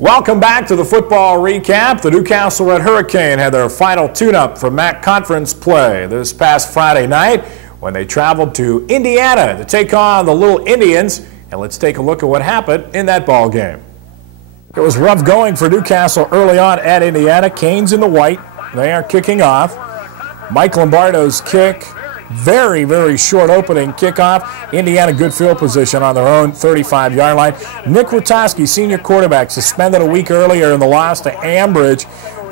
Welcome back to the football recap. The Newcastle Red Hurricane had their final tune-up for MAC conference play this past Friday night when they traveled to Indiana to take on the Little Indians. And let's take a look at what happened in that ball game. It was rough going for Newcastle early on at Indiana. Canes in the white. They are kicking off. Mike Lombardo's kick. Very, very short opening kickoff. Indiana good field position on their own 35-yard line. Nick Rutowski, senior quarterback, suspended a week earlier in the loss to Ambridge,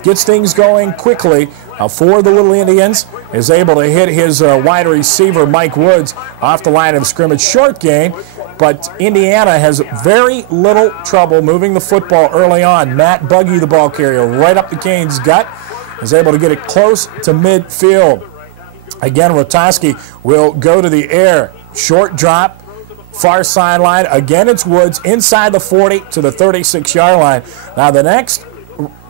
gets things going quickly for the Little Indians, is able to hit his wide receiver Mike Woods off the line of scrimmage. Short gain, but Indiana has very little trouble moving the football early on. Matt Buggy, the ball carrier, right up the Canes' gut, is able to get it close to midfield. Again, Rutowski will go to the air. Short drop, far sideline. Again, it's Woods inside the 40 to the 36-yard line. Now, the next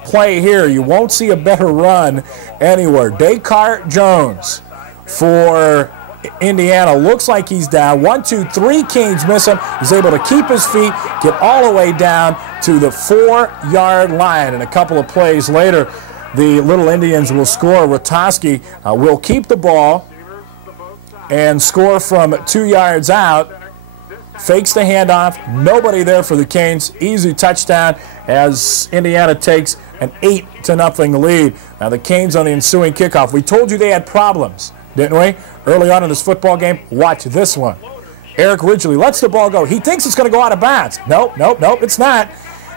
play here, you won't see a better run anywhere. Descartes Jones for Indiana looks like he's down. 1, 2, 3 Canes miss him. He's able to keep his feet, get all the way down to the 4-yard line. And a couple of plays later, the Little Indians will score. Rutowski will keep the ball and score from 2 yards out. Fakes the handoff. Nobody there for the Canes. Easy touchdown as Indiana takes an 8-0 lead. Now the Canes on the ensuing kickoff. We told you they had problems, didn't we? Early on in this football game. Watch this one. Eric Ridgely lets the ball go. He thinks it's going to go out of bounds. Nope, it's not.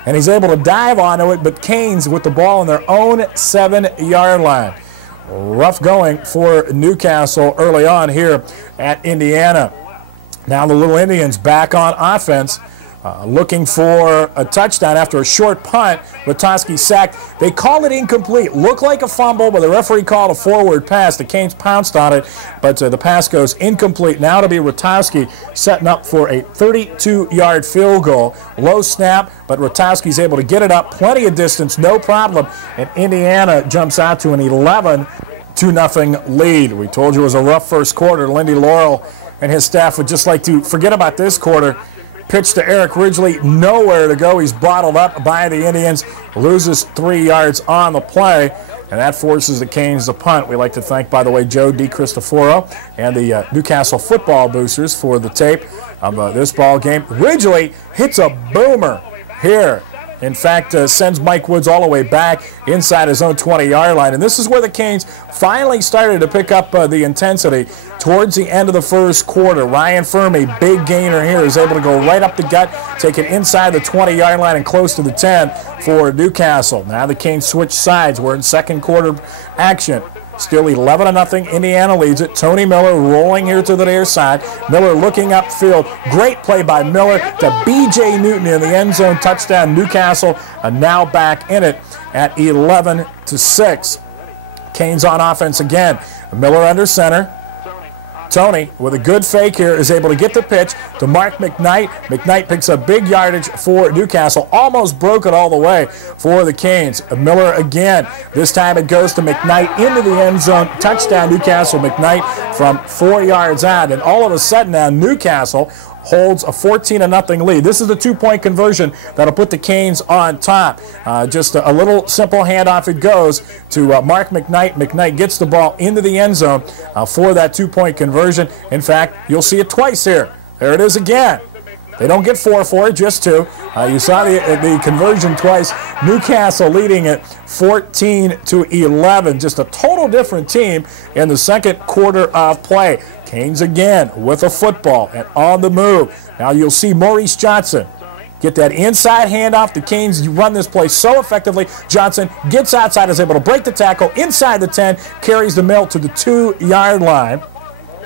And he's able to dive onto it, but Canes with the ball on their own 7-yard line. Rough going for Newcastle early on here at Indiana. Now the Little Indians back on offense, looking for a touchdown after a short punt. Rutowski sacked. They called it incomplete. Looked like a fumble, but the referee called a forward pass. The Canes pounced on it, but the pass goes incomplete. Now to be Rutowski setting up for a 32-yard field goal. Low snap, but Rutowski's able to get it up plenty of distance, no problem. And Indiana jumps out to an 11-0 lead. We told you it was a rough first quarter. Lindy Laurel and his staff would just like to forget about this quarter. Pitch to Eric Ridgely, nowhere to go. He's bottled up by the Indians, loses 3 yards on the play, and that forces the Canes to punt. We'd like to thank, by the way, Joe DiCristoforo and the Newcastle football boosters for the tape of this ball game. Ridgely hits a boomer here. In fact, sends Mike Woods all the way back inside his own 20-yard line. And this is where the Canes finally started to pick up the intensity towards the end of the first quarter. Ryan Fermi, big gainer here, is able to go right up the gut, take it inside the 20-yard line and close to the 10 for Newcastle. Now the Canes switch sides. We're in second quarter action. Still 11-0. Indiana leads it. Tony Miller rolling here to the near side. Miller looking upfield. Great play by Miller to B.J. Newton in the end zone. Touchdown. Newcastle now back in it at 11-6. Canes on offense again. Miller under center. Tony, with a good fake here, is able to get the pitch to Mark McKnight. McKnight picks up big yardage for Newcastle. Almost broke it all the way for the Canes. Miller again. This time it goes to McKnight into the end zone. Touchdown, Newcastle. McKnight from 4 yards out. And all of a sudden now Newcastle holds a 14-0 lead. This is the 2-point conversion that'll put the Canes on top. Just a little simple handoff. It goes to Mark McKnight. McKnight gets the ball into the end zone for that 2-point conversion. In fact, you'll see it twice here. There it is again. They don't get 4 for it, just 2. You saw the conversion twice. Newcastle leading it 14-11. Just a total different team in the second quarter of play. Canes again with a football and on the move. Now you'll see Maurice Johnson get that inside handoff. The Canes run this play so effectively. Johnson gets outside, is able to break the tackle inside the 10, carries the mill to the 2-yard line.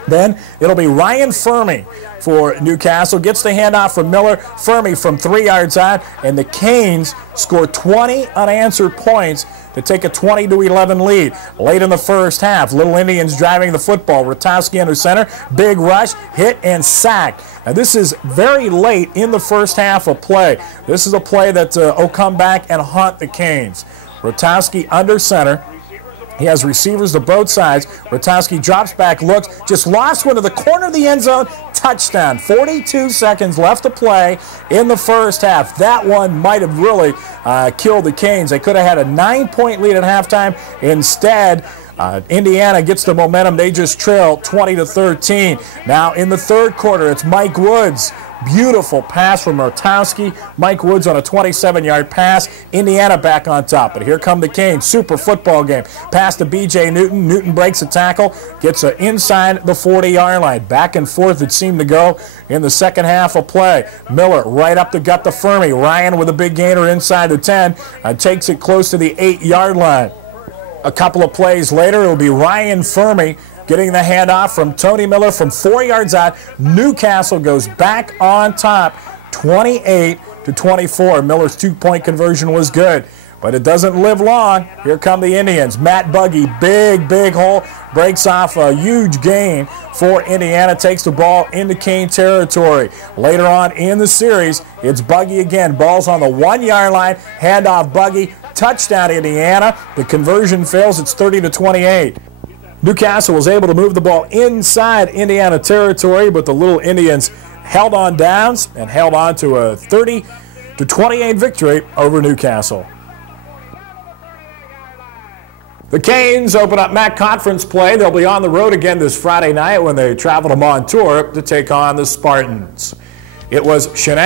Then it'll be Ryan Fermi for Newcastle. Gets the handoff from Miller. Fermi from 3 yards out, and the Canes score 20 unanswered points to take a 20-11 lead. Late in the first half, Little Indians driving the football. Rutowski under center. Big rush, hit, and sack. Now this is very late in the first half of play. This is a play that will come back and haunt the Canes. Rutowski under center. He has receivers to both sides. Rotowski drops back, looks, just lost one to the corner of the end zone. Touchdown. 42 seconds left to play in the first half. That one might have really killed the Canes. They could have had a 9-point lead at halftime. Instead, Indiana gets the momentum. They just trail 20-13. Now in the third quarter, it's Mike Woods. Beautiful pass from Rotowski. Mike Woods on a 27-yard pass. Indiana back on top. But here come the Canes. Super football game. Pass to B.J. Newton. Newton breaks a tackle. Gets it inside the 40-yard line. Back and forth it seemed to go in the second half of play. Miller right up the gut to Fermi. Ryan with a big gainer inside the 10. Takes it close to the 8-yard line. A couple of plays later, it will be Ryan Fermi getting the handoff from Tony Miller from 4 yards out. Newcastle goes back on top, 28-24. Miller's 2-point conversion was good, but it doesn't live long. Here come the Indians. Matt Buggy, big hole, breaks off a huge gain for Indiana, takes the ball into Cane territory. Later on in the series, it's Buggy again. Ball's on the 1-yard line, handoff Buggy, touchdown Indiana. The conversion fails, it's 30-28. Newcastle was able to move the ball inside Indiana territory, but the Little Indians held on downs and held on to a 30-28 victory over Newcastle. The Canes open up MAC conference play. They'll be on the road again this Friday night when they travel to Montour to take on the Spartans. It was Chanel.